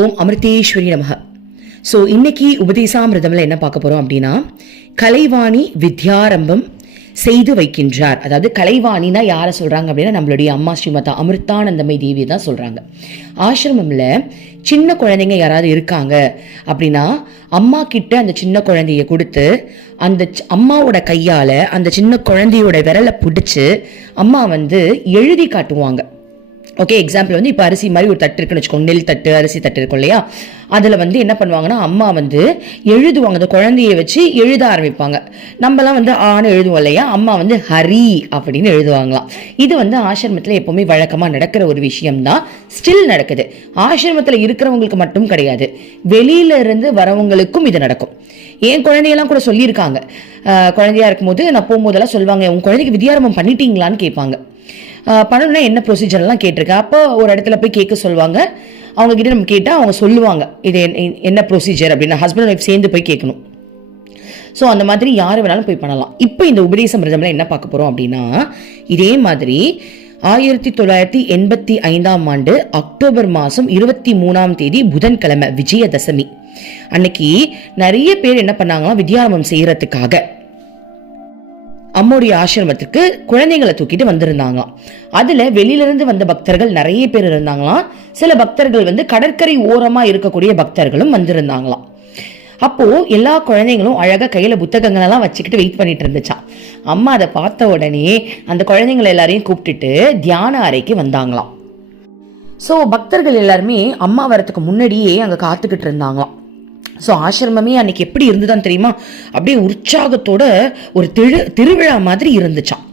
ஓம் அமிர்தேஸ்வரி நமக. ஸோ இன்னைக்கு உபதேசாமிரதம்ல என்ன பார்க்க போகிறோம் அப்படின்னா கலைவாணி வித்யாரம்பம் செய்து வைக்கின்றார். அதாவது கலைவாணினா யாரை சொல்கிறாங்க அப்படின்னா நம்மளுடைய அம்மா ஸ்ரீமதா அமிர்தானந்தமை தேவி தான் சொல்கிறாங்க ஆசிரமம்ல சின்ன குழந்தைங்க யாராவது இருக்காங்க அப்படின்னா அம்மா கிட்ட அந்த சின்ன குழந்தைய கொடுத்து அந்த அம்மாவோட கையால் அந்த சின்ன குழந்தையோட விரலை பிடிச்சி அம்மா வந்து எழுதி காட்டுவாங்க. ஓகே எக்ஸாம்பிள் வந்து இப்போ அரிசி மாதிரி ஒரு தட்டு இருக்குன்னு வச்சுக்கோங்க. நெல் தட்டு அரிசி தட்டு இருக்கும் இல்லையா? அதில் வந்து என்ன பண்ணுவாங்கன்னா அம்மா வந்து எழுதுவாங்க. அந்த குழந்தைய வச்சு எழுத ஆரம்பிப்பாங்க. நம்மலாம் வந்து ஆணு எழுதுவோம் இல்லையா? அம்மா வந்து ஹரி அப்படின்னு எழுதுவாங்களாம். இது வந்து ஆசிரமத்தில் எப்போவுமே வழக்கமாக நடக்கிற ஒரு விஷயம்தான். ஸ்டில் நடக்குது. ஆசிரமத்தில் இருக்கிறவங்களுக்கு மட்டும் கிடையாது. வெளியில இருந்து வரவங்களுக்கும் இது நடக்கும். என் குழந்தையெல்லாம் கூட சொல்லியிருக்காங்க. அஹ் குழந்தையா இருக்கும்போது நான் போகும்போதெல்லாம் சொல்லுவாங்க உன் குழந்தைக்கு வித்தியாரம்பம் பண்ணிட்டீங்களான்னு கேட்பாங்க. பண்ணணும்னா என்ன ப்ரொசீஜர்லாம் கேட்டிருக்கேன் அப்போ ஒரு இடத்துல போய் கேட்க சொல்லுவாங்க. அவங்கக்கிட்ட நம்ம கேட்டால் அவங்க சொல்லுவாங்க. இது என்ன- என்ன ப்ரொசீஜர் அப்படின்னு. ஹஸ்பண்ட் ஒய்ஃப் சேர்ந்து போய் கேட்கணும். ஸோ அந்த மாதிரி யார் வேணாலும் போய் பண்ணலாம். இப்போ இந்த உபதேசம் மிருதம்ல என்ன பார்க்க போகிறோம் அப்படின்னா இதே மாதிரி ஆயிரத்தி தொள்ளாயிரத்தி எண்பத்தி ஐந்தாம் ஆண்டு அக்டோபர் மாதம் இருபத்தி மூணாம் தேதி புதன்கிழமை விஜயதசமி. அன்னைக்கு நிறைய பேர் என்ன பண்ணாங்களாம்? வித்யாரம்பம் செய்கிறதுக்காக அம்முடைய ஆசிரமத்துக்கு குழந்தைங்களை தூக்கிட்டு வந்திருந்தாங்க. அதுல வெளியில இருந்து வந்த பக்தர்கள் நிறைய பேர் இருந்தாங்களாம். சில பக்தர்கள் வந்து கடற்கரை ஓரமா இருக்கக்கூடிய பக்தர்களும் வந்திருந்தாங்களாம். அப்போ எல்லா குழந்தைங்களும் அழகா கையில புத்தகங்கள் எல்லாம் வச்சுக்கிட்டு வெயிட் பண்ணிட்டு இருந்துச்சான் அம்மா அதை பார்த்த உடனே அந்த குழந்தைங்களை எல்லாரையும் கூப்பிட்டுட்டு தியான அறைக்கு வந்தாங்களாம். ஸோ பக்தர்கள் எல்லாருமே அம்மா வரத்துக்கு முன்னாடியே அங்கே காத்துக்கிட்டு இருந்தாங்களாம். ஸோ ஆசிரமமே அன்னைக்கு எப்படி இருந்துதான் தெரியுமா? அப்படியே உற்சாகத்தோட ஒரு திரு திருவிழா மாதிரி இருந்துச்சாம்.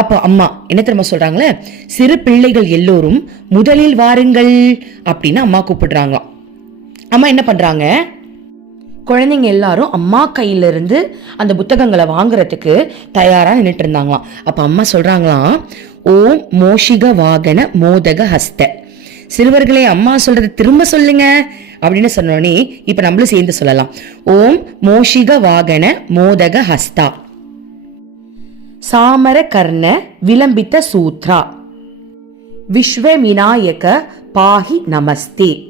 அப்போ அம்மா என்ன தெரியுமா சொல்றாங்களே? சிறு பிள்ளைகள் எல்லோரும் முதலில் வாருங்கள் அப்படின்னு அம்மா கூப்பிடுறாங்களாம் அம்மா என்ன பண்றாங்க? குழந்தைங்க எல்லாரும் அம்மா கையில இருந்து அந்த புத்தகங்களை வாங்குறதுக்கு தயாராக நின்றுட்டு இருந்தாங்களாம். அப்போ அம்மா சொல்கிறாங்களாம் ஓம் மோஷிக வாகன மோதக ஹஸ்த. சிறுவர்களே அம்மா சொல்றதை திரும்ப சொல்லுங்க அப்படின்னு சொன்னோடனே இப்ப நம்மளும் சேர்ந்து சொல்லலாம். ஓம் மோஷிக வாகன மோதக ஹஸ்தா. சாமர கர்ண விளம்பித்த சூத்ரா. விஸ்வவிநாயக பாஹி நமஸ்தே.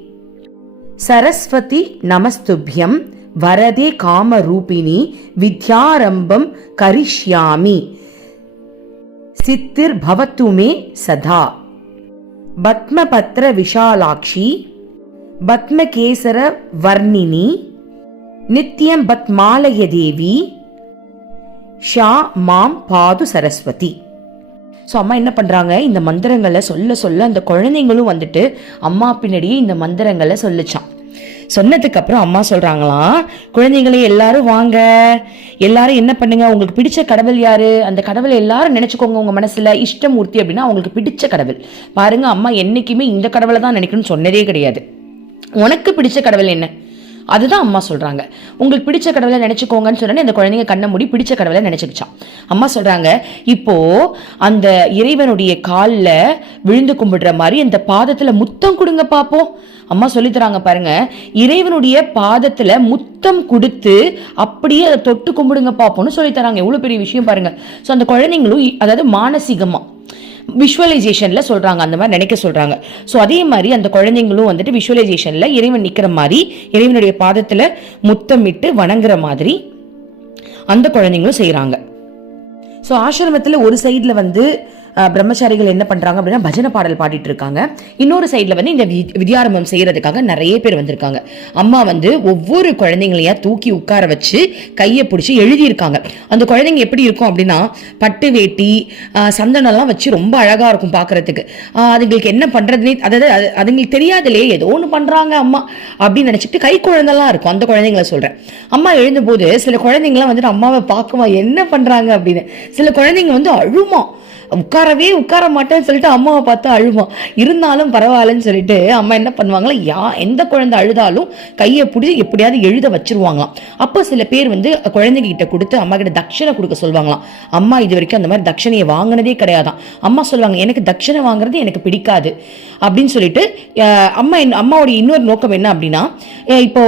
சரஸ்வதி நமஸ்துபியம் வரதே காமரூபிணி வித்யாரம்பம் கரிஷ்யாமி. சித்திர் பவத்துமே சதா. பத்மபத்ர விஷாலாட்சி பத்மகேசர வர்ணினி நித்யம் பத்மாலய தேவி ஷா மாம் பாது சரஸ்வதி. ஸோ அம்மா என்ன பண்ணுறாங்க இந்த மந்திரங்களை சொல்ல சொல்ல அந்த குழந்தைங்களும் வந்துட்டு அம்மா பின்னாடியே இந்த மந்திரங்களை சொல்லுச்சான் சொன்னதுக்கு அப்புறம் அம்மா சொல்றாங்களாம் குழந்தைங்களே எல்லாரும் வாங்க. எல்லாரும் என்ன பண்ணுங்க? உங்களுக்கு பிடிச்ச கடவுள் யாரு? அந்த கடவுளை எல்லாரும் நினைச்சுக்கோங்க உங்க மனசுல. இஷ்டமூர்த்தி அப்படின்னா அவங்களுக்கு பிடிச்ச கடவுள். பாருங்க அம்மா என்னைக்குமே இந்த கடவுளை தான் நினைக்கணும்னு சொன்னதே கிடையாது. உனக்கு பிடிச்ச கடவுள் என்ன? அதுதான் அம்மா சொல்றாங்க. உங்களுக்கு பிடிச்ச கடவுளை நினைச்சுக்கோங்கன்னு சொன்னோன்னே அந்த குழந்தைங்க கண்ணை மூடி பிடிச்ச கடவுளை நினைச்சுக்கிச்சான் அம்மா சொல்றாங்க இப்போ அந்த இறைவனுடைய காலில் விழுந்து கும்பிடுற மாதிரி அந்த பாதத்துல முத்தம் கொடுங்க பார்ப்போம் அம்மா சொல்லித்தராங்க பாருங்க இறைவனுடைய பாதத்துல முத்தம் கொடுத்து அப்படியே அதை தொட்டு கும்பிடுங்க பார்ப்போம்னு சொல்லித் தராங்க. எவ்வளவு பெரிய விஷயம் பாருங்க. ஸோ அந்த குழந்தைங்களும் அதாவது மானசீகமாக விஷுவலைசேஷனில் சொல்கிறாங்க அந்த மாதிரி நினைக்க சொல்கிறாங்க ஸோ அதே மாதிரி அந்த குழந்தைங்களும் வந்துட்டு விஷுவலைசேஷனில் இறைவன் நிற்கிற மாதிரி இறைவனுடைய பாதத்தில் முத்தமிட்டு வணங்குற மாதிரி அந்த குழந்தைங்களும் செய்கிறாங்க ஸோ ஆசிரமத்தில் ஒரு சைடில் வந்து பிரம்மச்சாரிகள் என்ன பண்ணுறாங்க அப்படின்னா பஜனை பாடல் பாடிட்டு இருக்காங்க. இன்னொரு சைடில் வந்து இந்த வி- வித்யாரம்பம் செய்யறதுக்காக நிறைய பேர் வந்திருக்காங்க. அம்மா வந்து ஒவ்வொரு குழந்தைங்களையா தூக்கி உட்கார வச்சு கையை பிடிச்சி எழுதியிருக்காங்க. அந்த குழந்தைங்க எப்படி இருக்கும் அப்படின்னா பட்டு வேட்டி சந்தனம்லாம் வச்சு ரொம்ப அழகாக இருக்கும் பார்க்கறதுக்கு அதுங்களுக்கு என்ன பண்ணுறதுனே அதாவது அது அதுங்களுக்கு தெரியாதுலே ஏதோ ஒன்று பண்ணுறாங்க அம்மா அப்படின்னு நினச்சிட்டு கை குழந்தைலாம் இருக்கும். அந்த குழந்தைங்கள சொல்கிறேன் அம்மா எழுந்தபோது சில குழந்தைங்களாம் வந்துட்டு அம்மாவை பார்க்குமா என்ன பண்ணுறாங்க அப்படின்னு. சில குழந்தைங்க வந்து அழுமா. உட்காரவே உட்கார மாட்டேன்னு சொல்லிட்டு அம்மாவை பார்த்து அழுவான். இருந்தாலும் பரவாயில்லன்னு சொல்லிட்டு அம்மா என்ன பண்ணுவாங்களா யா எந்த குழந்தை அழுதாலும் கையை பிடிச்சி எப்படியாவது எழுத வச்சிருவாங்களாம். அப்போ சில பேர் வந்து குழந்தைங்க கிட்ட கொடுத்து அம்மா கிட்ட தட்சணை கொடுக்க சொல்லுவாங்களாம் அம்மா இது வரைக்கும் அந்த மாதிரி தட்சணையை வாங்கினதே கிடையாதான். அம்மா சொல்லுவாங்க எனக்கு தட்சணை வாங்குறது எனக்கு பிடிக்காது. அப்படின்னு சொல்லிட்டு அம்மா என் அம்மாவுடைய இன்னொரு நோக்கம் என்ன அப்படின்னா இப்போ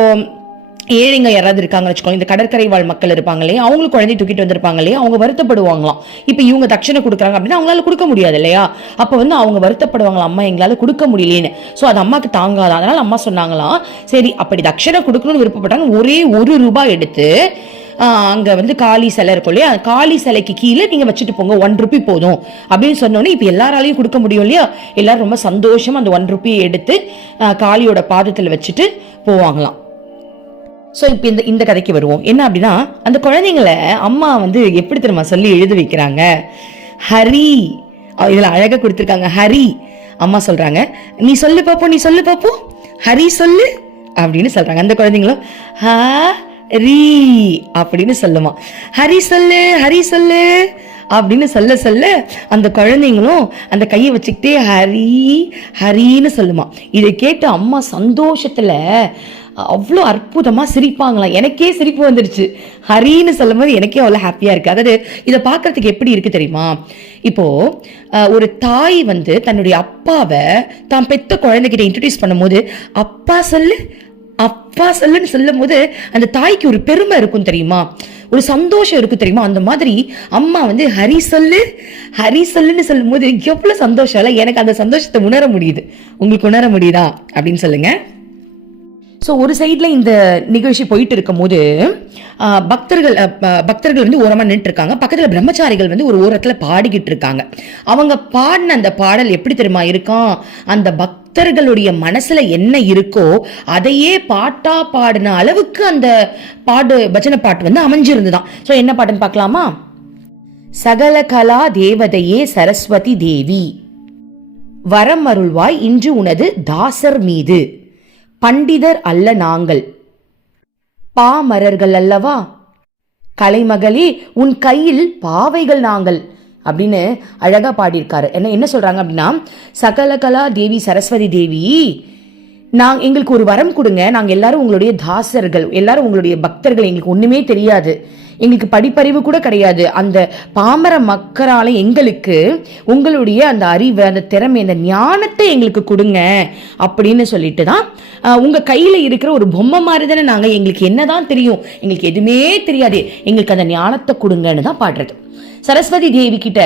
ஏழைங்க யாராவது இருக்காங்கன்னு வச்சுக்கோங்க இந்த கடற்கரை வாழ் மக்கள் இருப்பாங்களே அவங்களுக்கு குழந்தை தூக்கிட்டு வந்திருப்பாங்களே அவங்க வருத்தப்படுவாங்களாம். இப்போ இவங்க தட்சணை கொடுக்குறாங்க அப்படின்னா அவங்களால கொடுக்க முடியாது இல்லையா? அப்போ வந்து அவங்க வருத்தப்படுவாங்களாம் அம்மா எங்களால் கொடுக்க முடியலேன்னு. ஸோ அது அம்மாக்கு தாங்காது? அதனால அம்மா சொன்னாங்களாம் சரி அப்படி தட்சணை கொடுக்கணும்னு விருப்பப்பட்டாங்க ஒரே ஒரு ரூபாய் எடுத்து அங்கே வந்து காளி சிலை இருக்கும் இல்லையா? காளி சிலைக்கு கீழே நீங்கள் வச்சுட்டு போங்க ஒன் ருபி போதும். அப்படின்னு சொன்னோன்னே இப்போ எல்லாராலையும் கொடுக்க முடியும் இல்லையா? எல்லாரும் ரொம்ப சந்தோஷமாக அந்த ஒன் ருபியை எடுத்து காளியோட பாதத்தில் வச்சுட்டு போவாங்களாம். ஸோ இப்போ இந்த இந்த கதைக்கு வருவோம். என்ன அப்படின்னா அந்த குழந்தைங்களை அம்மா வந்து எப்படி தெரியுமா சொல்லி எழுதி வைக்கிறாங்க? ஹரி. இதில் அழகாக கொடுத்துருக்காங்க ஹரி. அம்மா சொல்றாங்க நீ சொல்லு பார்ப்போம் நீ சொல்லு பார்ப்போம் ஹரி சொல்லு அப்படின்னு சொல்றாங்க. அந்த குழந்தைங்களும் ஹரி அப்படின்னு சொல்லுமா. ஹரி சொல்லு ஹரி சொல்லு அப்படின்னு சொல்ல சொல்ல அந்த குழந்தைங்களும் அந்த கையை வச்சுக்கிட்டே ஹரி ஹரின்னு சொல்லுமா. இதை கேட்டு அம்மா சந்தோஷத்துல அவ்வளோ அற்புதமாக சிரிப்பாங்களாம் எனக்கே சிரிப்பு வந்துடுச்சு ஹரின்னு சொல்லும் போது எனக்கே அவ்வளோ ஹாப்பியாக இருக்குது அதாவது இதை பார்க்கறதுக்கு எப்படி இருக்குது தெரியுமா? இப்போ ஒரு தாய் வந்து தன்னுடைய அப்பாவை தான் பெத்த குழந்தைகிட்ட இன்ட்ரடியூஸ் பண்ணும்போது அப்பா சொல்லு அப்பா சொல்லுன்னு சொல்லும் போது அந்த தாய்க்கு ஒரு பெருமை இருக்கும் தெரியுமா? ஒரு சந்தோஷம் இருக்கும் தெரியுமா? அந்த மாதிரி அம்மா வந்து ஹரி சொல்லு ஹரி சொல்லுன்னு சொல்லும் போது எவ்வளவு சந்தோஷம் இல்லை எனக்கு அந்த சந்தோஷத்தை உணர முடியுது. உங்களுக்கு உணர முடியுதா? அப்படின்னு சொல்லுங்கள் ஸோ ஒரு சைடில் இந்த நிகழ்ச்சி போயிட்டு இருக்கும்போது பக்தர்கள் பக்தர்கள் வந்து ஓரமாக நின்றுருக்காங்க பக்கத்தில் பிரம்மச்சாரிகள் வந்து ஒரு ஓரத்தில் பாடிக்கிட்டு இருக்காங்க அவங்க பாடின அந்த பாடல் எப்படி தெரியுமா இருக்கான் அந்த பக்தர்களுடைய மனசில் என்ன இருக்கோ அதையே பாட்டா பாடின அளவுக்கு அந்த பாடு பஜனை பாட்டு வந்து அமைஞ்சிருந்துதான். ஸோ என்ன பாட்டுன்னு பார்க்கலாமா? சகல கலா தேவதையே சரஸ்வதி தேவி. வரம் அருள்வாய் இன்று உனது தாசர் மீது. பண்டிதர் அல்ல நாங்கள். பாமரர்கள் அல்லவா? கலைமகளே உன் கையில் பாவைகள் நாங்கள். அப்படின்னு அழகா பாடியிருக்காரு. என்ன என்ன சொல்றாங்க அப்படின்னா சகலகலா தேவி சரஸ்வதி தேவி நாங்க எங்களுக்கு ஒரு வரம் கொடுங்க. நாங்கள் எல்லாரும் உங்களுடைய தாசர்கள் எல்லாரும் உங்களுடைய பக்தர்கள். எங்களுக்கு ஒன்றுமே தெரியாது. எங்களுக்கு படிப்பறிவு கூட கிடையாது. அந்த பாமர மக்களால எங்களுக்கு உங்களுடைய அந்த அறிவு அந்த திறமை அந்த ஞானத்தை எங்களுக்கு கொடுங்க அப்படின்னு சொல்லிட்டு தான் உங்கள் உங்க கையில இருக்கிற ஒரு பொம்மை மாதிரி தானே நாங்க எங்களுக்கு என்னதான் தெரியும். எங்களுக்கு எதுவுமே தெரியாது. எங்களுக்கு அந்த ஞானத்தை கொடுங்கன்னு தான் பாடுறது. சரஸ்வதி தேவி கிட்ட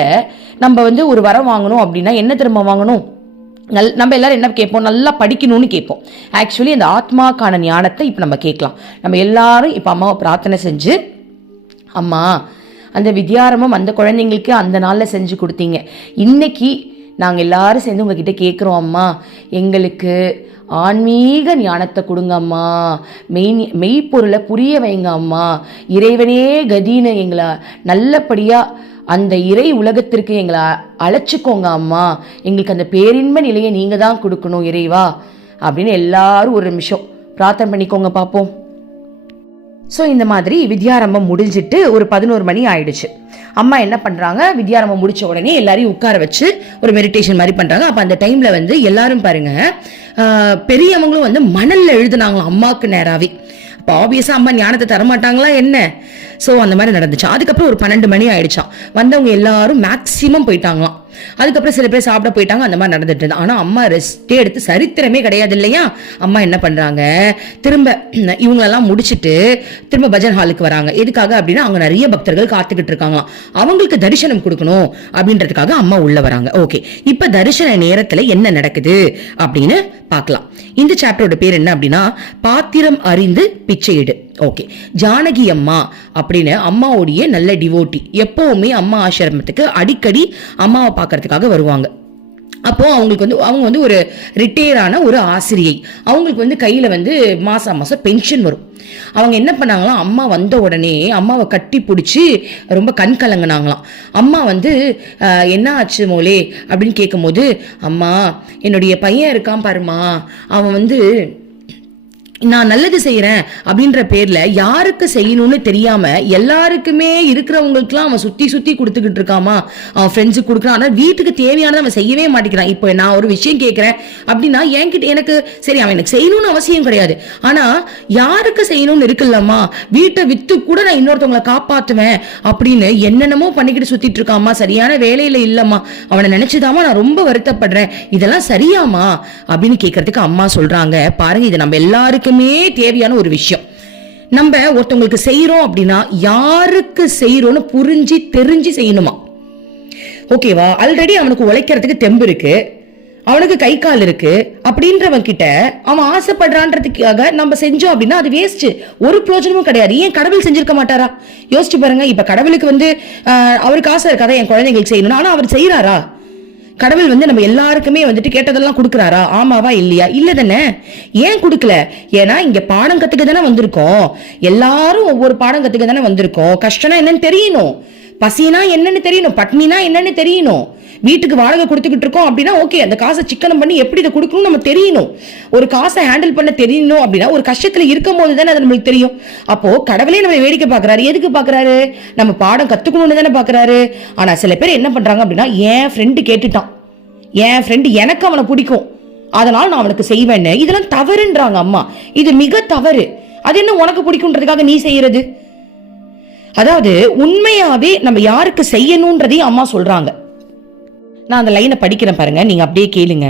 நம்ம வந்து ஒரு வரம் வாங்கணும் அப்படின்னா என்ன திரும்ப வாங்கணும்? நல் நம்ம எல்லாரும் என்ன கேட்போம்? நல்லா படிக்கணும்னு கேட்போம். ஆக்சுவலி அந்த ஆத்மாக்கான ஞானத்தை இப்போ நம்ம கேட்கலாம். நம்ம எல்லாரும் இப்போ அம்மாவை பிரார்த்தனை செஞ்சு அம்மா அந்த வித்யாரம்பம் அந்த குழந்தைங்களுக்கு அந்த நாளில் செஞ்சு கொடுத்தீங்க. இன்னைக்கு நாங்கள் எல்லாரும் சேர்ந்து உங்ககிட்ட கேட்குறோம் அம்மா. எங்களுக்கு ஆன்மீக ஞானத்தை கொடுங்க அம்மா. மெய் மெய்ப்பொருளை புரிய வைங்க அம்மா. இறைவனே கதின்னு எங்களை நல்லபடியாக அந்த இறை உலகத்திற்கு எங்களை அழைச்சிக்கோங்க அம்மா. எங்களுக்கு அந்த பேரின்ப நிலையை நீங்கள் தான் கொடுக்கணும் இறைவா. அப்படின்னு எல்லாரும் ஒரு நிமிஷம் பிரார்த்தனை பண்ணிக்கோங்க பார்ப்போம் ஸோ இந்த மாதிரி வித்யாரம்பம் முடிஞ்சிட்டு ஒரு பதினோரு மணி ஆயிடுச்சு. அம்மா என்ன பண்ணுறாங்க வித்யாரம்பம் முடிச்ச உடனே எல்லாரையும் உட்கார வச்சு ஒரு மெடிடேஷன் மாதிரி பண்ணுறாங்க அப்போ அந்த டைமில் வந்து எல்லாரும் பாருங்க பெரியவங்களும் வந்து மணலில் எழுதுனாங்களாம் அம்மாவுக்கு நேராகவே அப்போ ஆப்வியஸாக அம்மா ஞானத்தை தரமாட்டாங்களா என்ன? ஸோ அந்த மாதிரி நடந்துச்சு. அதுக்கப்புறம் ஒரு பன்னெண்டு மணி ஆயிடுச்சான் வந்தவங்க எல்லாரும் மேக்ஸிமம் போயிட்டாங்களாம். அதுக்கப்புறம் சில பேர் சாப்பிட போயிட்டாங்க அந்த மாதிரி நடந்துட்டு இருந்தது. ஆனால் அம்மா ரெஸ்டே எடுத்து சரித்திரமே கிடையாது இல்லையா? அம்மா என்ன பண்ணுறாங்க திரும்ப இவங்களெல்லாம் முடிச்சிட்டு திரும்ப பஜன் ஹாலுக்கு வராங்க. எதுக்காக அப்படின்னா அங்கே நிறைய பக்தர்கள் காத்துக்கிட்டு இருக்காங்களாம். அவங்களுக்கு தரிசனம் கொடுக்கணும் அப்படின்றதுக்காக அம்மா உள்ள வராங்க. ஓகே இப்போ தரிசன நேரத்தில் என்ன நடக்குது அப்படின்னு பார்க்கலாம். இந்த சாப்டரோட பேர் என்ன அப்படின்னா பாத்திரம் அறிந்து பிச்சையிடு ஓகே ஜானகி அம்மா அப்படின்னு அம்மாவுடைய நல்ல டிவோட்டி எப்போவுமே அம்மா ஆசிரமத்துக்கு அடிக்கடி அம்மாவை பார்க்கறதுக்காக வருவாங்க. அப்போது அவங்களுக்கு வந்து அவங்க வந்து ஒரு ரிட்டையரான ஒரு ஆசிரியை. அவங்களுக்கு வந்து கையில் வந்து மாதம் மாதம் பென்ஷன் வரும். அவங்க என்ன பண்ணாங்களாம் அம்மா வந்த உடனே அம்மாவை கட்டி பிடிச்சி ரொம்ப கண் கலங்கினாங்களாம். அம்மா வந்து என்ன ஆச்சு மோலே அப்படின்னு கேட்கும்போது அம்மா என்னுடைய பையன் இருக்கான் பாருமா அவன் வந்து நான் நல்லது செய்யறேன் அப்படின்ற பேர்ல யாருக்கு செய்யணும்னு தெரியாம எல்லாருக்குமே இருக்கிறவங்களுக்குலாம் அவன் சுத்தி சுத்தி கொடுத்துக்கிட்டு இருக்காமா? அவன் ஃப்ரெண்ட்ஸுக்கு கொடுக்குறான். ஆனா வீட்டுக்கு தேவையானதை அவன் செய்யவே மாட்டேங்கிறான். இப்போ நான் ஒரு விஷயம் கேட்குறேன் அப்படின்னா என்கிட்ட எனக்கு சரி அவன் எனக்கு செய்யணும்னு அவசியம் கிடையாது. ஆனா யாருக்கு செய்யணும்னு இருக்குல்லம்மா? வீட்டை வித்து கூட நான் இன்னொருத்தவங்களை காப்பாத்துவேன் அப்படின்னு என்னென்னமோ பண்ணிக்கிட்டு சுத்திட்டு இருக்காமா சரியான வேலையில இல்லம்மா. அவனை நினைச்சுதாம்மா நான் ரொம்ப வருத்தப்படுறேன். இதெல்லாம் சரியாமா அப்படின்னு கேட்கறதுக்கு அம்மா சொல்றாங்க. பாருங்க இதை நம்ம எல்லாருக்கும் தேவையான ஒரு விஷயம். நம்ம ஒருத்தவங்களுக்கு செய்யறோம் அப்படின்னா யாருக்கு செய்யறோம்னு புரிஞ்சு தெரிஞ்சு செய்யணுமா? ஓகேவா ஆல்ரெடி அவனுக்கு உழைக்கிறதுக்கு தெம்பு இருக்கு. அவனுக்கு கை கால் இருக்கு. அப்படின்றவன் கிட்ட அவன் ஆசைப்படுறான்றதுக்காக நம்ம செஞ்சோம் அப்படின்னா அது வேஸ்ட் ஒரு பிரயோஜனமும் கிடையாது. ஏன் கடவுள் செஞ்சிருக்க மாட்டாரா? யோசிச்சு பாருங்க. இப்ப கடவுளுக்கு வந்து அவருக்கு ஆசை இருக்காதா? என் குழந்தைங்களுக்கு செய்யணும் ஆனா அவர் செய்யறாரா கடவுள் வந்து நம்ம எல்லாருக்குமே வந்துட்டு கேட்டதெல்லாம் கொடுக்குறாரா? ஆமாவா இல்லையா? இல்லை தானே? ஏன் கொடுக்கல? ஏன்னா இங்கே பாடம் கத்துக்க தானே வந்திருக்கோம். எல்லாரும் ஒவ்வொரு பாடம் கற்றுக்க தானே வந்திருக்கோம். கஷ்டம்னா என்னன்னு தெரியணும். பசினா என்னன்னு தெரியணும் பட்னினா என்னன்னு தெரியணும். வீட்டுக்கு வாடகை கொடுத்துக்கிட்டு இருக்கோம் அப்படின்னா ஓகே அந்த காசை சிக்கனம் பண்ணி எப்படி இதை கொடுக்கணும் நம்ம தெரியணும். ஒரு காசை ஹேண்டில் பண்ண தெரியணும் அப்படின்னா ஒரு கஷ்டத்தில் இருக்கும் போது தானே அது நம்மளுக்கு தெரியும். அப்போ கடவுளே நம்ம வேடிக்கை பார்க்குறாரு. எதுக்கு பார்க்குறாரு? நம்ம பாடம் கற்றுக்கணும்னு தானே பார்க்கறாரு. ஆனால் சில பேர் என்ன பண்ணுறாங்க அப்படின்னா என் ஃப்ரெண்டு கேட்டுட்டான். என் ஃப்ரெண்டு எனக்கு அவனை பிடிக்கும். அதனால் நான் அவனுக்கு செய்வேன்னு. இதெல்லாம் தவறுன்றாங்க அம்மா. இது மிக தவறு. அது என்ன உனக்கு பிடிக்குன்றதுக்காக நீ செய்யறது? அதாவது உண்மையாவே நம்ம யாருக்கு செய்யணும்ன்றதையும் அம்மா சொல்றாங்க. நான் அந்த லைனை படிக்கிறேன் பாருங்க நீங்க அப்படியே கேளுங்க.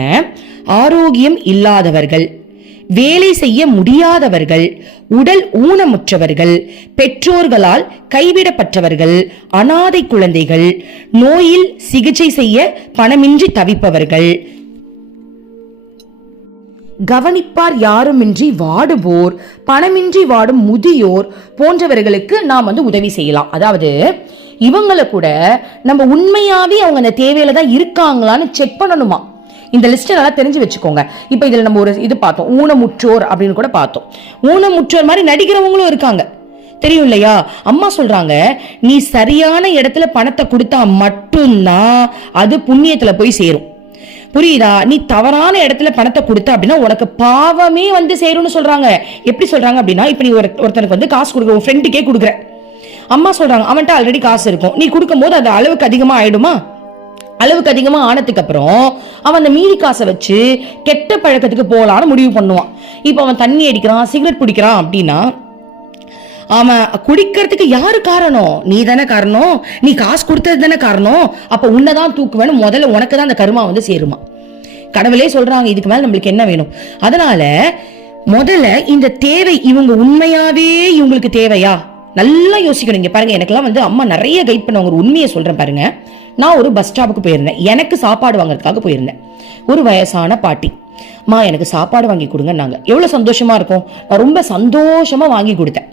ஆரோக்கியம் இல்லாதவர்கள் வேலை செய்ய முடியாதவர்கள் உடல் ஊனமுற்றவர்கள் பெற்றோர்களால் கைவிடப்பட்டவர்கள் அனாதை குழந்தைகள் நோயில் சிகிச்சை செய்ய பணமின்றி தவிப்பவர்கள் கவனிப்பார் யாருமின்றி வாடுவோர் பணமின்றி வாடும் முதியோர் போன்றவர்களுக்கு நாம் வந்து உதவி செய்யலாம். அதாவது இவங்கள கூட நம்ம உண்மையாவே அவங்க அந்த தேவையில தான் இருக்காங்களான்னு செக் பண்ணணுமா? இந்த லிஸ்ட்டை நல்லா தெரிஞ்சு வச்சுக்கோங்க. இப்போ இதில் நம்ம ஒரு இது பார்த்தோம். ஊனமுற்றோர் அப்படின்னு கூட பார்த்தோம். ஊனமுற்றோர் மாதிரி நடிக்கிறவங்களும் இருக்காங்க. தெரியும் இல்லையா? அம்மா சொல்றாங்க நீ சரியான இடத்துல பணத்தை கொடுத்தா மட்டும்தான் அது புண்ணியத்துல போய் சேரும். புரியுதா? நீ தவறான இடத்துல பணத்தை கொடுத்த அப்படின்னா உனக்கு பாவமே வந்து சேரும்னு சொல்றாங்க. எப்படி சொல்றாங்க அப்படின்னா இப்ப நீ ஒரு ஒருத்தனுக்கு வந்து காசு கொடுக்குற உன் ஃப்ரெண்டுக்கே கொடுக்குற. அம்மா சொல்றாங்க அவன்கிட்ட ஆல்ரெடி காசு இருக்கும். நீ கொடுக்கும்போது அது அளவுக்கு அதிகமா ஆயிடுமா? அளவுக்கு அதிகமாக ஆனதுக்கு அப்புறம் அவன் அந்த மீதி காசை வச்சு கெட்ட பழக்கத்துக்கு போகலான்னு முடிவு பண்ணுவான். இப்போ அவன் தண்ணி அடிக்கிறான் சிகரெட் பிடிக்கிறான் அப்படின்னா அவன் குடிக்கிறதுக்கு யாரு காரணம்? நீ தானே காரணம். நீ காசு கொடுத்தது தானே காரணம். அப்போ உன்னை தான் தூக்குவேன்னு முதல்ல உனக்கு தான் அந்த கருமா வந்து சேருமா. கடவுளே சொல்றாங்க இதுக்கு மேல நம்மளுக்கு என்ன வேணும்? அதனால முதல்ல இந்த தேவை இவங்க உண்மையாவே இவங்களுக்கு தேவையா? நல்லா யோசிக்கணும். இங்க பாருங்க எனக்கெல்லாம் வந்து அம்மா நிறைய கைட் பண்ணுவாங்க ஒரு உண்மையை சொல்றேன் பாருங்க. நான் ஒரு பஸ் ஸ்டாப்புக்கு போயிருந்தேன். எனக்கு சாப்பாடு வாங்குறதுக்காக போயிருந்தேன். ஒரு வயசான பாட்டி. மா எனக்கு சாப்பாடு வாங்கி கொடுங்கன்னாங்க. எவ்வளவு சந்தோஷமா இருக்கும். நான் ரொம்ப சந்தோஷமா வாங்கி கொடுத்தேன்.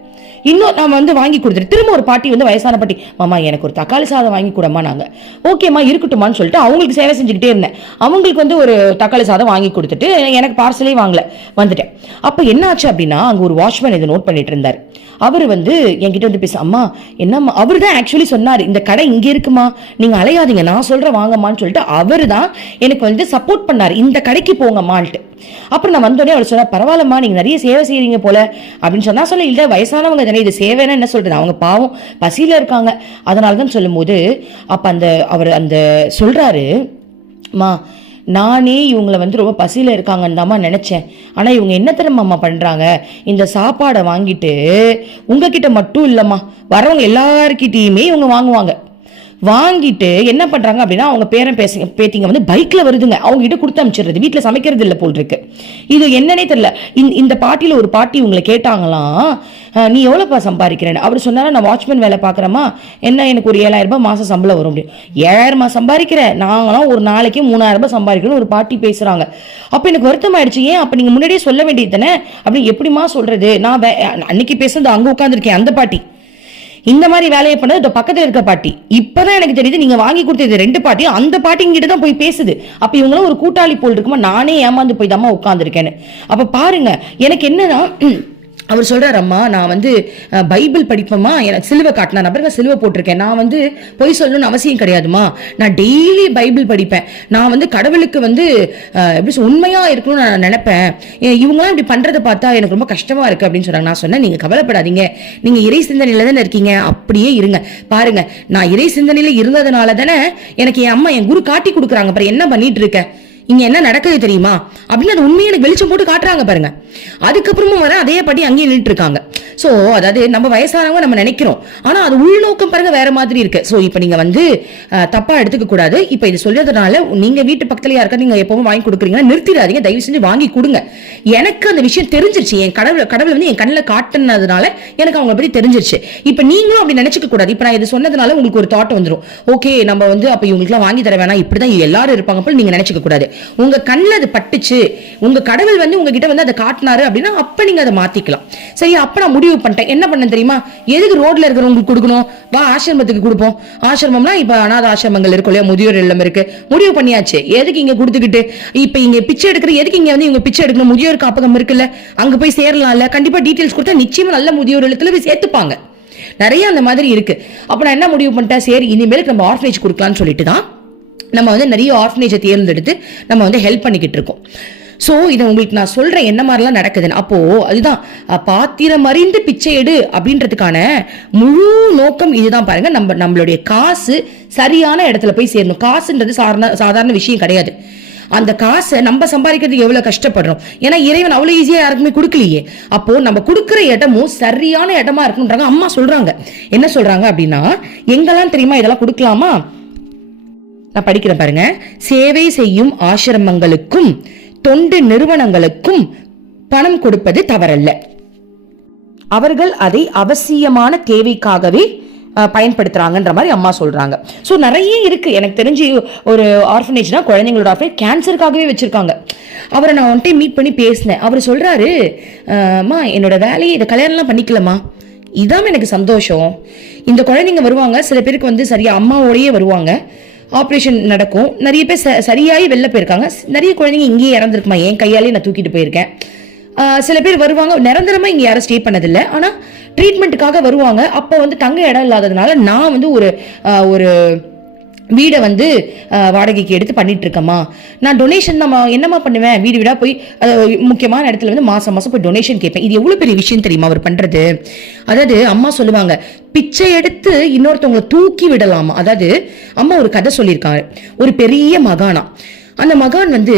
இன்னும் நான் வந்து வாங்கி கொடுத்துட்டு திரும்ப ஒரு பாட்டி வந்து வயசான பாட்டி மாமா எனக்கு ஒரு தக்காளி சாதம் வாங்கி கொடுமா நாங்கள் ஓகேம்மா இருக்கட்டுமான்னு சொல்லிட்டு அவங்களுக்கு சேவை செஞ்சுக்கிட்டே இருந்தேன். அவங்களுக்கு வந்து ஒரு தக்காளி சாதம் வாங்கி கொடுத்துட்டு எனக்கு பார்சலே வாங்கல. வந்துட்டேன். அப்போ என்ன ஆச்சு அப்படின்னா அங்கே ஒரு வாட்ச்மேன் இதை நோட் பண்ணிட்டு இருந்தார். அவர் வந்து என்கிட்ட வந்து பேச அம்மா என்னம்மா? அவர் தான் ஆக்சுவலி சொன்னார் இந்த கடை இங்கே இருக்குமா? நீங்கள் அலையாதீங்க நான் சொல்கிறேன் வாங்கம்மான்னு சொல்லிட்டு அவர் தான் எனக்கு வந்து சப்போர்ட் பண்ணார். இந்த கடைக்கு போங்கம்மான்ட்டு. அப்புறம் நான் வந்தோடனே அவர் சொன்னால் பரவாயில்லம்மா நீங்கள் நிறைய சேவை செய்கிறீங்க போல. அப்படின்னு சொன்னால் சொல்ல இல்லை வயசானவங்க தானே இது சேவைன்னா என்ன சொல்கிறது அவங்க பாவம் பசியில் இருக்காங்க. அதனால தான் சொல்லும்போது அப்போ அந்த அவர் அந்த சொல்கிறாரு மா நானே இவங்களை வந்து ரொம்ப பசியில் இருக்காங்கன்னு தாம்மா நினச்சேன். ஆனால் இவங்க என்ன திறமாம்மா பண்ணுறாங்க இந்த சாப்பாடை வாங்கிட்டு உங்ககிட்ட மட்டும் இல்லைம்மா வரவங்க எல்லார்கிட்டயுமே இவங்க வாங்குவாங்க. வாங்கிட்டு என்ன பண்ணுறாங்க அப்படின்னா அவங்க பேரன் பேச பேத்திங்க வந்து பைக்கில் வருதுங்க. அவங்க கிட்ட கொடுத்து அனுப்பிச்சிடுறது வீட்டில் சமைக்கிறது இல்லை போல் இருக்கு இது என்னன்னே தெரில இந்த- இந்த ஒரு பாட்டி உங்களை கேட்டாங்களாம் நீ எவ்வளோப்பா சம்பாதிக்கிறேன்னு? அவர் சொன்னாரா நான் வாட்ச்மேன் வேலை பார்க்குறேம்மா. என்ன எனக்கு ஒரு ஏழாயிரம் ரூபாய் மாதம் சம்பளம் வரும் முடியும் ஏழாயிரமா சம்பாதிக்கிறேன் நாங்களாம் ஒரு நாளைக்கு மூணாயிரம் ரூபாய் சம்பாதிக்கணும் ஒரு பாட்டி பேசுகிறாங்க அப்போ எனக்கு வருத்தம் ஆயிடுச்சு ஏன்? அப்போ நீங்கள் முன்னாடியே சொல்ல வேண்டியது தானே? அப்படின்னு எப்படிமா சொல்கிறது நான் வே- அன்னைக்கு பேசுனது அங்கே உட்காந்துருக்கேன் அந்த பாட்டி. இந்த மாதிரி வேலையை பண்ணது இந்த பக்கத்தில் இருக்க பாட்டி. இப்போதான் எனக்கு தெரியுது நீங்கள் வாங்கி கொடுத்தது ரெண்டு பாட்டி அந்த பாட்டிங்கிட்ட தான் போய் பேசுது. அப்போ இவங்களும் ஒரு கூட்டாளி போல் இருக்குமா? நானே ஏமாந்து போய் தாம்மா உட்காந்துருக்கேன்னு அப்போ பாருங்க எனக்கு என்னன்னா அவர் சொல்கிறார் அம்மா நான் வந்து பைபிள் படிப்பேம்மா. எனக்கு சிலுவை காட்டினா நான் சிலுவை போட்டிருக்கேன். நான் வந்து பொய் சொல்லணும்னு அவசியம் கிடையாதுமா நான் டெய்லி பைபிள் படிப்பேன். நான் வந்து கடவுளுக்கு வந்து எப்படி உண்மையாக இருக்கணும்னு நான் நினைப்பேன். இவங்களாம் இப்படி பண்ணுறதை பார்த்தா எனக்கு ரொம்ப கஷ்டமாக இருக்குது அப்படின்னு சொன்னாங்க நான் சொன்னேன் நீங்கள் கவலைப்படாதீங்க. நீங்கள் இறை சிந்தனையில் தானே இருக்கீங்க. அப்படியே இருங்க. பாருங்கள் நான் இறை சிந்தனையில் இருந்ததுனால தானே எனக்கு என் அம்மா என் குரு காட்டி கொடுக்குறாங்க. அப்புறம் என்ன பண்ணிட்டு இருக்கேன் இங்க என்ன நடக்குது தெரியுமா? அப்படின்னு அது உண்மையை எனக்கு வெளிச்சம் போட்டு காட்டுறாங்க பாருங்க. அதுக்கப்புறமும் வர அதே படி அங்கேயே நின்றுட்டு இருக்காங்க ஸோ அதாவது நம்ம வயசானவங்க நம்ம நினைக்கிறோம். ஆனால் அது உள்நோக்கம் பாருங்க வேற மாதிரி இருக்கு. ஸோ இப்போ நீங்க வந்து தப்பா எடுத்துக்க கூடாது. இப்போ இது சொல்றதுனால நீங்க வீட்டு பக்கத்துல யாருக்கா நீங்க எப்பவும் வாங்கி கொடுக்குறீங்கன்னா நிறுத்திடாதீங்க. தயவு செஞ்சு வாங்கி கொடுங்க. எனக்கு அந்த விஷயம் தெரிஞ்சிருச்சு. என் கடவுள் கடவுள் வந்து என் கண்ணில் காட்டுனதுனால எனக்கு அவங்கள பத்தி தெரிஞ்சிருச்சு. இப்போ நீங்களும் அப்படி நினைச்சுக்க கூடாது. இப்போ நான் இது சொன்னதுனால உங்களுக்கு ஒரு தாட் வந்துரும். ஓகே நம்ம வந்து அப்போ இவங்களுக்குலாம் வாங்கி தர வேணாம். இப்படிதான் எல்லாரும் இருப்பாங்க போல நீங்க நினைச்சுக்க கூடாது. உங்க கண்ணில் அது பட்டுச்சு உங்க கடவுள் வந்து உங்ககிட்ட வந்து அதை காட்டினாரு அப்படின்னா அப்ப நீங்க அதை மாத்திக்கலாம். சரி அப்ப நான் முடிவு பண்ணிட்டேன். என்ன பண்ண தெரியுமா? எதுக்கு ரோட்ல இருக்கிறவங்களுக்கு கொடுக்கணும்? வா ஆசிரமத்துக்கு கொடுப்போம். ஆசிரமம்னா இப்ப அனாத ஆசிரமங்கள் இருக்கும் இல்லையா? முதியோர் இல்லம் இருக்கு. முடிவு பண்ணியாச்சு. எதுக்கு இங்க கொடுத்துக்கிட்டு? இப்ப இங்க பிச்சை எடுக்கிற எதுக்கு இங்க வந்து இவங்க பிச்சை எடுக்கணும்? முதியோர் காப்பகம் இருக்குல்ல அங்க போய் சேரலாம்ல கண்டிப்பா டீட்டெயில்ஸ் கொடுத்தா நிச்சயமா நல்ல முதியோர் இல்லத்துல போய் சேர்த்துப்பாங்க. நிறைய அந்த மாதிரி இருக்கு. அப்ப நான் என்ன முடிவு பண்ணிட்டேன்? சரி இனிமேலுக்கு நம்ம ஆர்ஃபனேஜ் கொடுக்கலாம்னு சொல்லிட்டு தான் நம்ம வந்து நிறைய ஆர்ஃபனேஜை தேர்ந்தெடுத்து நம்ம வந்து ஹெல்ப் பண்ணிக்கிட்டு இருக்கோம். ஸோ இதை உங்களுக்கு நான் சொல்கிறேன் என்ன மாதிரிலாம் நடக்குதுன்னு. அப்போது அதுதான் பாத்திரம் அறிந்து பிச்சை எடு அப்படின்றதுக்கான முழு நோக்கம் இதுதான் பாருங்கள் நம்ம நம்மளுடைய காசு சரியான இடத்துல போய் சேரணும். காசுன்றது சாதாரண சாதாரண விஷயம் கிடையாது. அந்த காசை நம்ம சம்பாதிக்கிறதுக்கு எவ்வளோ கஷ்டப்படுறோம்? ஏன்னா இறைவன் அவ்வளோ ஈஸியாக யாருக்குமே கொடுக்கலையே. அப்போ நம்ம கொடுக்குற இடமும் சரியான இடமா இருக்கணுன்றாங்க அம்மா சொல்றாங்க. என்ன சொல்றாங்க அப்படின்னா எங்கெல்லாம் தெரியுமா இதெல்லாம் கொடுக்கலாமா? நான் படிக்கிறேன் பாருங்க. சேவை செய்யும் ஆசிரமங்களுக்கும் தொண்டு நிறுவனங்களுக்கும் பணம் கொடுப்பது தவறல்ல. அவர்கள் அதை அவசியமான தேவைக்காகவே பயன்படுத்துறாங்கன்ற மாதிரி அம்மா சொல்றாங்க. ஸோ நிறைய இருக்கு. எனக்கு தெரிஞ்சு ஒரு ஆர்ஃபனேஜ்னா குழந்தைங்களோட ஆர்ஃபனேஜ் கேன்சருக்காகவே வச்சிருக்காங்க. அவரை நான் வந்துட்டு மீட் பண்ணி பேசினேன். அவர் சொல்றாரு அம்மா என்னோட வேலையை இதை கல்யாணம்லாம் பண்ணிக்கலாமா இதான் எனக்கு சந்தோஷம். இந்த குழந்தைங்க வருவாங்க. சில பேருக்கு வந்து சரியா அம்மாவோடயே வருவாங்க. ஆப்ரேஷன் நடக்கும். நிறைய பேர் ச- சரியாகி வெளில போயிருக்காங்க. நிறைய குழந்தைங்க இங்கேயே இறந்துருக்குமா? என் கையாலே நான் தூக்கிட்டு போயிருக்கேன். சில பேர் வருவாங்க. நிரந்தரமாக இங்கே யாரும் ஸ்டே பண்ணதில்லை. ஆனால் ட்ரீட்மெண்ட்டுக்காக வருவாங்க. அப்போ வந்து தங்க இடம் இல்லாததுனால நான் வந்து ஒரு ஒரு வீடை வந்து வாடகைக்கு எடுத்து பண்ணிட்டு இருக்கம்மா நான் டொனேஷன் நம்ம என்னம்மா பண்ணுவேன்? வீடு வீடாக போய் முக்கியமான இடத்துல வந்து மாசம் மாசம் போய் டொனேஷன் கேட்பேன். இது எவ்வளோ பெரிய விஷயம் தெரியுமா அவர் பண்றது? அதாவது அம்மா சொல்லுவாங்க பிச்சை எடுத்து இன்னொருத்தவங்களை தூக்கி விடலாமா? அதாவது அம்மா ஒரு கதை சொல்லியிருக்காங்க. ஒரு பெரிய மகானா. அந்த மகான் வந்து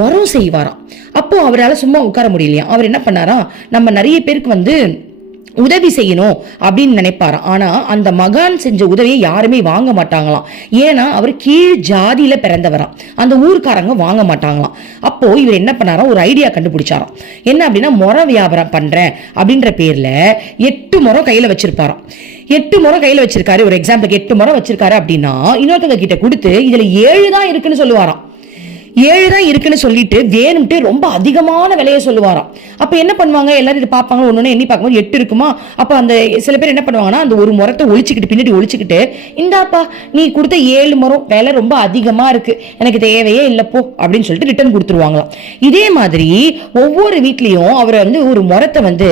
மரம் செய்வாராம். அப்போ அவரால் சும்மா உட்கார முடியலையா? அவர் என்ன பண்ணாராம்? நம்ம நிறைய பேருக்கு வந்து உதவி செய்யணும் அப்படின்னு நினைப்பாராம் ஆனா அந்த மகான் செஞ்ச உதவியை யாருமே வாங்க மாட்டாங்களாம். ஏன்னா அவர் கீழ் ஜாதியில பிறந்தவராம். அந்த ஊர்க்காரங்க வாங்க மாட்டாங்களாம். அப்போ இவர் என்ன பண்ணாராம்? ஒரு ஐடியா கண்டுபிடிச்சாராம். என்ன அப்படின்னா முறை வியாபாரம் பண்றேன் அப்படின்ற பேர்ல எட்டு முறம் கையில வச்சிருப்பாராம். எட்டு முறை கையில வச்சிருக்காரு. ஒரு எக்ஸாம்பிளுக்கு எட்டு முறை வச்சிருக்காரு அப்படின்னா இன்னொருத்தவங்க கிட்ட கொடுத்து இதுல ஏழு தான் இருக்குன்னு சொல்லுவாராம். ஏழு தான் இருக்குன்னு சொல்லிட்டு வேணும்ட்டு ரொம்ப அதிகமான விலையை சொல்லுவாராம். அப்ப என்ன பண்ணுவாங்க? எல்லாரும் இது பார்ப்பாங்க. ஒன்னொன்னு எண்ணி பார்க்கும்போது எட்டு இருக்குமா? அப்ப அந்த சில பேர் என்ன பண்ணுவாங்கன்னா அந்த ஒரு முறத்தை ஒழிச்சுக்கிட்டு பின்னாடி ஒழிச்சுக்கிட்டு இந்தாப்பா நீ கொடுத்த ஏழு முறம் விலை ரொம்ப அதிகமா இருக்கு. எனக்கு தேவையே இல்லைப்போ போ அப்படின்னு சொல்லிட்டு ரிட்டர்ன் கொடுத்துருவாங்களாம். இதே மாதிரி ஒவ்வொரு வீட்லயும் அவர் வந்து ஒரு முறத்தை வந்து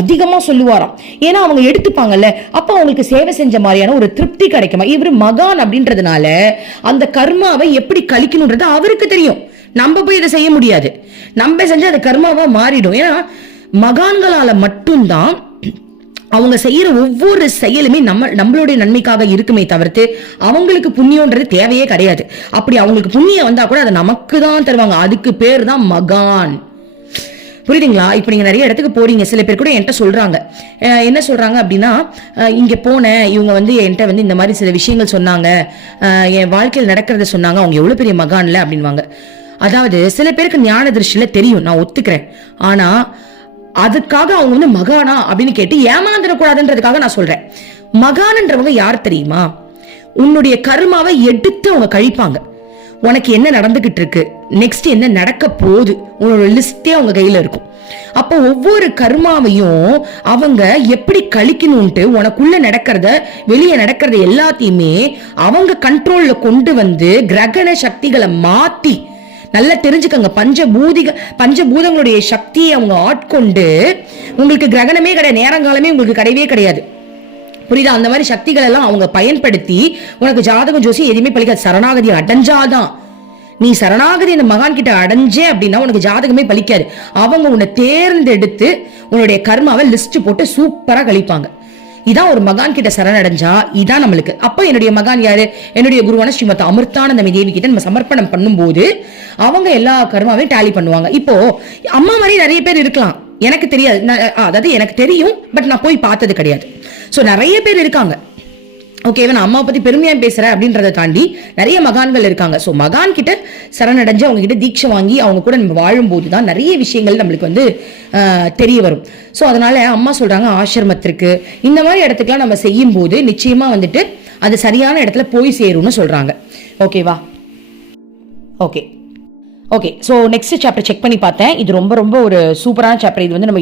அதிகமா சொல்லுவாராம். ஏன்னா அவங்க எடுத்துப்பாங்கல்ல அப்ப அவங்களுக்கு சேவை செஞ்ச மாதிரியான ஒரு திருப்தி கிடைக்குமா? இவர் மகான் அப்படின்றதுனால அந்த கர்மாவை எப்படி கழிக்கணும்ன்றது அவருக்கு தெரியும் நம்ம போய் இதை செய்ய முடியாது. நம்ம செஞ்சு அது கர்மாவா மாறிடும். ஏன்னா மகான்களால மட்டும்தான் அவங்க செய்யற ஒவ்வொரு செயலுமே நம்ம நம்மளுடைய நன்மைக்காக இருக்குமே தவிர்த்து அவங்களுக்கு புண்ணியம்ன்றது தேவையே கிடையாது. அப்படி அவங்களுக்கு புண்ணியம் வந்தா கூட அதை நமக்கு தான் தருவாங்க. அதுக்கு பேர் தான் மகான். புரியுதுங்களா? இப்போ நீங்கள் நிறைய இடத்துக்கு போறீங்க. சில பேர் கூட என்கிட்ட சொல்கிறாங்க என்ன சொல்றாங்க அப்படின்னா இங்கே போனேன். இவங்க வந்து என்கிட்ட வந்து இந்த மாதிரி சில விஷயங்கள் சொன்னாங்க. என் வாழ்க்கையில் நடக்கிறத சொன்னாங்க. அவங்க எவ்வளோ பெரிய மகான்ல அப்படின்வாங்க அதாவது சில பேருக்கு ஞான திருஷ்டில தெரியும். நான் ஒத்துக்கிறேன். ஆனால் அதுக்காக அவங்க வந்து மகானா அப்படின்னு கேட்டு ஏமாந்துடக்கூடாதுன்றதுக்காக நான் சொல்கிறேன் மகான்ன்றவங்க யார் தெரியுமா? உன்னுடைய கர்மாவை எடுத்து அவங்க கழிப்பாங்க. உனக்கு என்ன நடந்துகிட்டு இருக்கு நெக்ஸ்ட் என்ன நடக்க போகுது? உன்னோட லிஸ்டே அவங்க கையில இருக்கும். அப்போ ஒவ்வொரு கர்மாவையும் அவங்க எப்படி கழிக்கணும்ட்டு உனக்குள்ள நடக்கிறத வெளியே நடக்கிறத எல்லாத்தையுமே அவங்க கண்ட்ரோல்ல கொண்டு வந்து கிரகண சக்திகளை மாத்தி நல்லா தெரிஞ்சுக்கங்க. பஞ்சபூதிக பஞ்சபூதங்களுடைய சக்தியை அவங்க ஆட்கொண்டு உங்களுக்கு கிரகணமே கிடையாது நேரங்காலமே உங்களுக்கு கிடையவே கிடையாது. புரியுதா? அந்த மாதிரி சக்திகள் எல்லாம் அவங்க பயன்படுத்தி உனக்கு ஜாதகம் ஜோசி எதுவுமே பலிக்காது சரணாகதி அடைஞ்சாதான். நீ சரணாகதி இந்த மகான் கிட்ட அடைஞ்சே அப்படின்னா உனக்கு ஜாதகமே பலிக்காது அவங்க உன்னை தேர்ந்தெடுத்து உன்னுடைய கர்மாவை லிஸ்ட் போட்டு சூப்பரா கழிப்பாங்க. இதான் ஒரு மகான் கிட்ட சரணடைஞ்சா இதான் நம்மளுக்கு. அப்போ என்னுடைய மகான் யாரு? என்னுடைய குருவான ஸ்ரீமத் அமிர்தானந்தமி தேவி கிட்ட நம்ம சமர்ப்பணம் பண்ணும்போது அவங்க எல்லா கர்மாவையும் டேலி பண்ணுவாங்க. இப்போ அம்மா மாதிரி நிறைய பேர் இருக்கலாம். எனக்கு தெரியாது. நான், அதாவது எனக்கு தெரியும் பட் நான் போய் பார்த்தது கிடையாது. ஸோ நிறைய பேர் இருக்காங்க. ஓகே நான் அம்மாவை பத்தி பெருமையா பேசுறேன் அப்படின்றத தாண்டி நிறைய மகான்கள் இருக்காங்க. ஸோ மகான் கிட்ட சரணடைஞ்சு அவங்க கிட்ட தீட்சை வாங்கி அவங்க கூட நம்ம வாழும்போது தான் நிறைய விஷயங்கள் நம்மளுக்கு வந்து தெரிய வரும். ஸோ அதனால அம்மா சொல்றாங்க ஆசிரமத்திற்கு இந்த மாதிரி இடத்துக்குலாம் நம்ம செய்யும் போது நிச்சயமா வந்துட்டு அது சரியான இடத்துல போய் சேரும்னு சொல்றாங்க. ஓகேவா okay okay so next chapter check பண்ணி பார்த்தேன். இது ரொம்ப ரொம்ப ஒரு சூப்பரான சாப்டர் இது வந்து நம்ம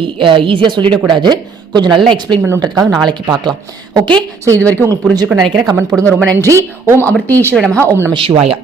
ஈஸியாக சொல்லிடக்கூடாது. கொஞ்சம் நல்லா எக்ஸ்பிளைன் பண்ணுன்றதுக்காக நாளைக்கு பார்க்கலாம். ஓகே ஸோ இது வரைக்கும் உங்களுக்கு புரிஞ்சுக்கணும்னு நினைக்கிறேன். கமெண்ட் போடுங்க. ரொம்ப நன்றி. ஓம் அமிர்தீஸ்வர ஓம் நம சிவாயா.